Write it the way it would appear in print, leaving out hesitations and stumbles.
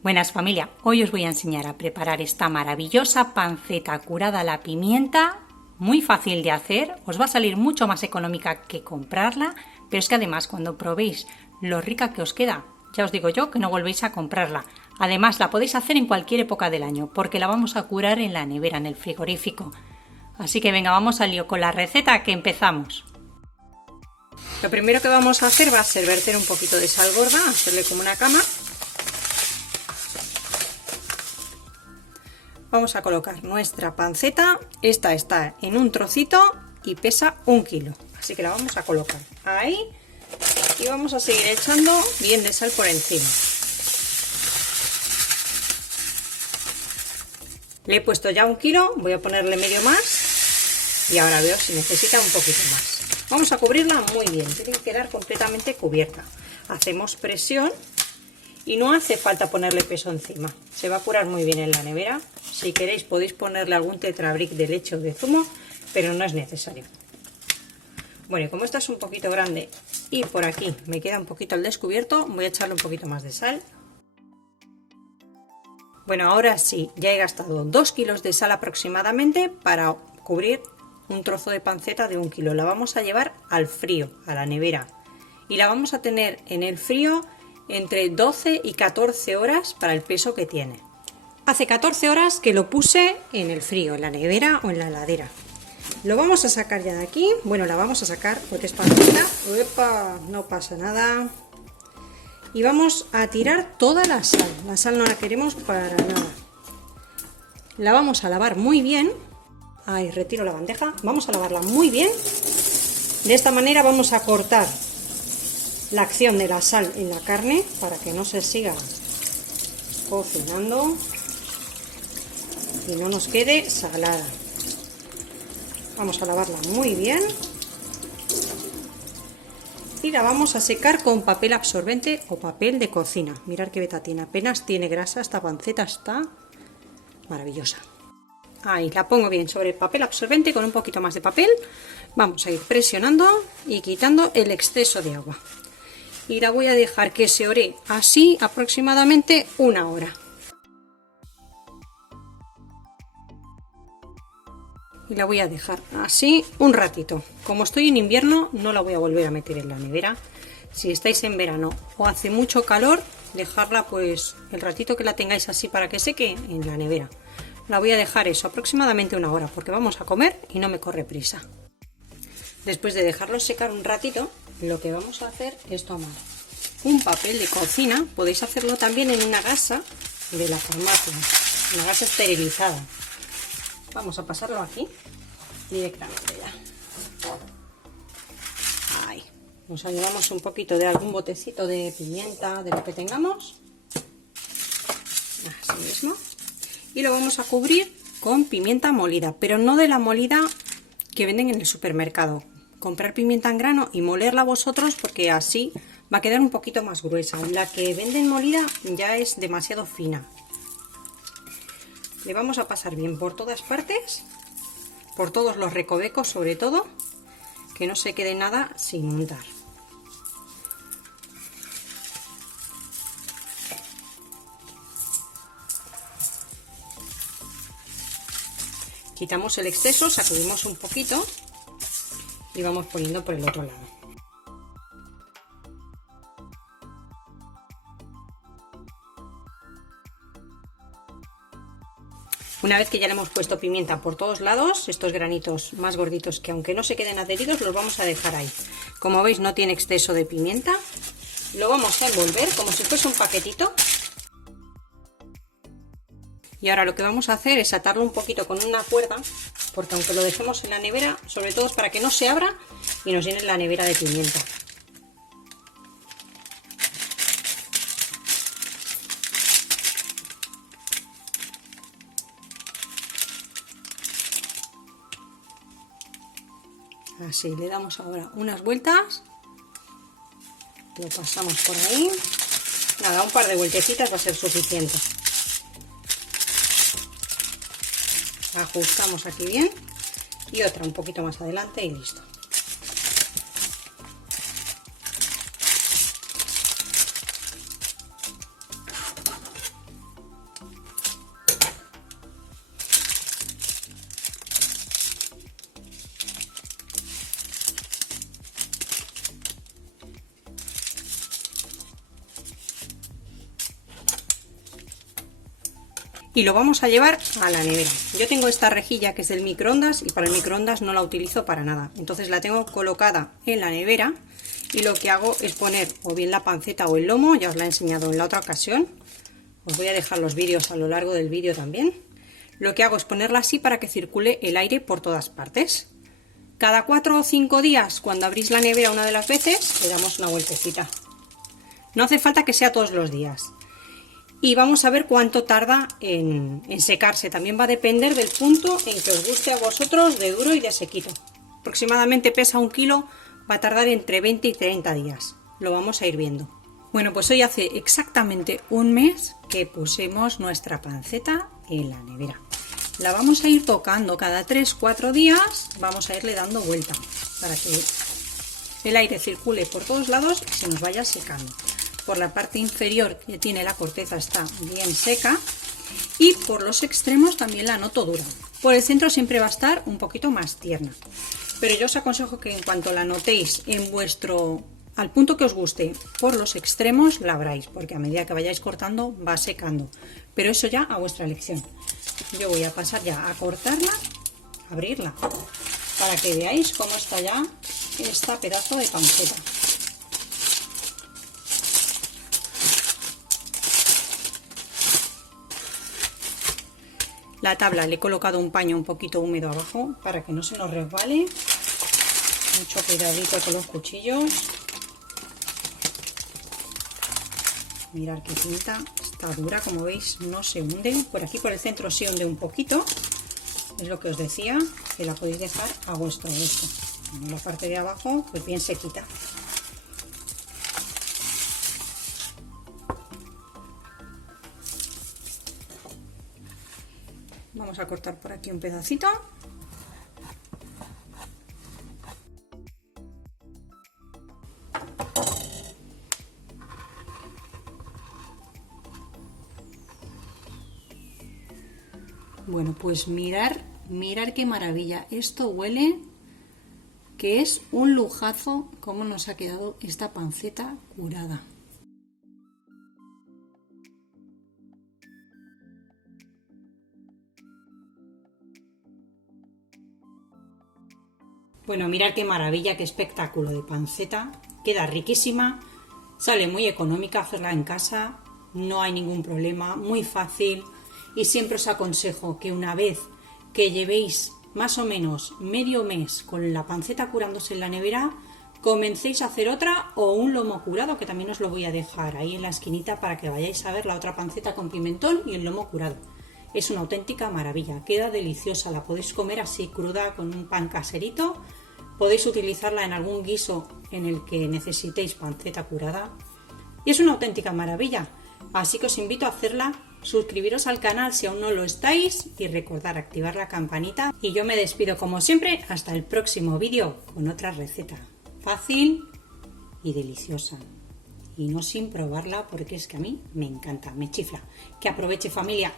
Buenas familia, hoy os voy a enseñar a preparar esta maravillosa panceta curada a la pimienta, muy fácil de hacer, os va a salir mucho más económica que comprarla, pero es que además cuando probéis lo rica que os queda, ya os digo yo que no volvéis a comprarla. Además la podéis hacer en cualquier época del año porque la vamos a curar en la nevera, en el frigorífico. Así que venga, vamos al lío con la receta que empezamos. Lo primero que vamos a hacer va a ser verter un poquito de sal gorda, hacerle como una cama. Vamos a colocar nuestra panceta, esta está en un trocito y pesa 1 kilo, así que la vamos a colocar ahí y vamos a seguir echando bien de sal por encima. Le he puesto ya 1 kilo, voy a ponerle medio más y ahora veo si necesita un poquito más. Vamos a cubrirla muy bien, tiene que quedar completamente cubierta. Hacemos presión. Y no hace falta ponerle peso encima, se va a curar muy bien en la nevera. Si queréis podéis ponerle algún tetrabric de leche o de zumo, pero no es necesario. Bueno, y como esta es un poquito grande y por aquí me queda un poquito al descubierto, voy a echarle un poquito más de sal. Bueno, ahora sí, ya he gastado 2 kilos de sal aproximadamente para cubrir un trozo de panceta de 1 kilo. La vamos a llevar al frío, a la nevera, y la vamos a tener en el frío entre 12 y 14 horas para el peso que tiene. Hace 14 horas que lo puse en el frío, en la nevera o en la heladera. Lo vamos a sacar ya de aquí. Bueno, la vamos a sacar porque es panceta. ¡Epa! No pasa nada. Y vamos a tirar toda la sal. La sal no la queremos para nada. La vamos a lavar muy bien. Ahí, retiro la bandeja. Vamos a lavarla muy bien. De esta manera vamos a cortar la acción de la sal en la carne para que no se siga cocinando y no nos quede salada. Vamos a lavarla muy bien y la vamos a secar con papel absorbente o papel de cocina. Mirad qué beta tiene, apenas tiene grasa, esta panceta está maravillosa. Ahí la pongo bien sobre el papel absorbente con un poquito más de papel. Vamos a ir presionando y quitando el exceso de agua. Y la voy a dejar que se ore así aproximadamente 1 hora. Y la voy a dejar así un ratito. Como estoy en invierno no la voy a volver a meter en la nevera. Si estáis en verano o hace mucho calor, dejarla pues el ratito que la tengáis así para que seque en la nevera. La voy a dejar eso aproximadamente 1 hora porque vamos a comer y no me corre prisa. Después de dejarlo secar un ratito, lo que vamos a hacer es tomar un papel de cocina. Podéis hacerlo también en una gasa de la farmacia, una gasa esterilizada. Vamos a pasarlo aquí directamente ya. Ahí. Nos ayudamos un poquito de algún botecito de pimienta, de lo que tengamos. Así mismo. Y lo vamos a cubrir con pimienta molida, pero no de la molida que venden en el supermercado. Comprar pimienta en grano y molerla vosotros porque así va a quedar un poquito más gruesa. La que venden molida ya es demasiado fina. Le vamos a pasar bien por todas partes, por todos los recovecos sobre todo, que no se quede nada sin untar. Quitamos el exceso, sacudimos un poquito y vamos poniendo por el otro lado. Una vez que ya le hemos puesto pimienta por todos lados, estos granitos más gorditos que aunque no se queden adheridos los vamos a dejar ahí. Como veis no tiene exceso de pimienta. Lo vamos a envolver como si fuese un paquetito. Y ahora lo que vamos a hacer es atarlo un poquito con una cuerda, porque aunque lo dejemos en la nevera, sobre todo es para que no se abra y nos llene la nevera de pimienta. Así, le damos ahora unas vueltas, lo pasamos por ahí, nada, un par de vueltecitas va a ser suficiente. Ajustamos aquí bien y otra un poquito más adelante y listo. y lo vamos a llevar a la nevera. Yo tengo esta rejilla que es del microondas y para el microondas no la utilizo para nada. Entonces la tengo colocada en la nevera y lo que hago es poner o bien la panceta o el lomo, ya os la he enseñado en la otra ocasión. Os voy a dejar los vídeos a lo largo del vídeo también. Lo que hago es ponerla así para que circule el aire por todas partes. Cada 4 o 5 días, cuando abrís la nevera una de las veces, le damos una vueltecita. No hace falta que sea todos los días. Y vamos a ver cuánto tarda en secarse. También va a depender del punto en que os guste a vosotros de duro y de sequito. Aproximadamente pesa 1 kilo, va a tardar entre 20 y 30 días. Lo vamos a ir viendo. Bueno, pues hoy hace exactamente un mes que pusimos nuestra panceta en la nevera. La vamos a ir tocando cada 3-4 días, vamos a irle dando vuelta para que el aire circule por todos lados y se nos vaya secando. Por la parte inferior que tiene la corteza está bien seca y por los extremos también la noto dura. Por el centro siempre va a estar un poquito más tierna, pero yo os aconsejo que en cuanto la notéis al punto que os guste, por los extremos la abráis, porque a medida que vayáis cortando va secando, pero eso ya a vuestra elección. Yo voy a pasar ya a cortarla, abrirla, para que veáis cómo está ya esta pedazo de panceta. La tabla le he colocado un paño un poquito húmedo abajo para que no se nos resbale. Mucho cuidadito con los cuchillos. Mirad qué pinta, está dura, como veis no se hunde. Por aquí por el centro se hunde un poquito. Es lo que os decía, que la podéis dejar a vuestro gusto. En la parte de abajo pues bien sequita. Vamos a cortar por aquí un pedacito. Bueno, pues mirar qué maravilla. Esto huele que es un lujazo cómo nos ha quedado esta panceta curada. Bueno, mirad qué maravilla, qué espectáculo de panceta. Queda riquísima, sale muy económica hacerla en casa, no hay ningún problema, muy fácil. Y siempre os aconsejo que una vez que llevéis más o menos medio mes con la panceta curándose en la nevera, comencéis a hacer otra o un lomo curado, que también os lo voy a dejar ahí en la esquinita para que vayáis a ver la otra panceta con pimentón y el lomo curado. Es una auténtica maravilla, queda deliciosa, la podéis comer así cruda con un pan caserito, podéis utilizarla en algún guiso en el que necesitéis panceta curada y es una auténtica maravilla, así que os invito a hacerla. Suscribiros al canal si aún no lo estáis y recordar activar la campanita. Y yo me despido como siempre hasta el próximo vídeo con otra receta fácil y deliciosa. Y no sin probarla porque es que a mí me encanta, me chifla. Que aproveche familia.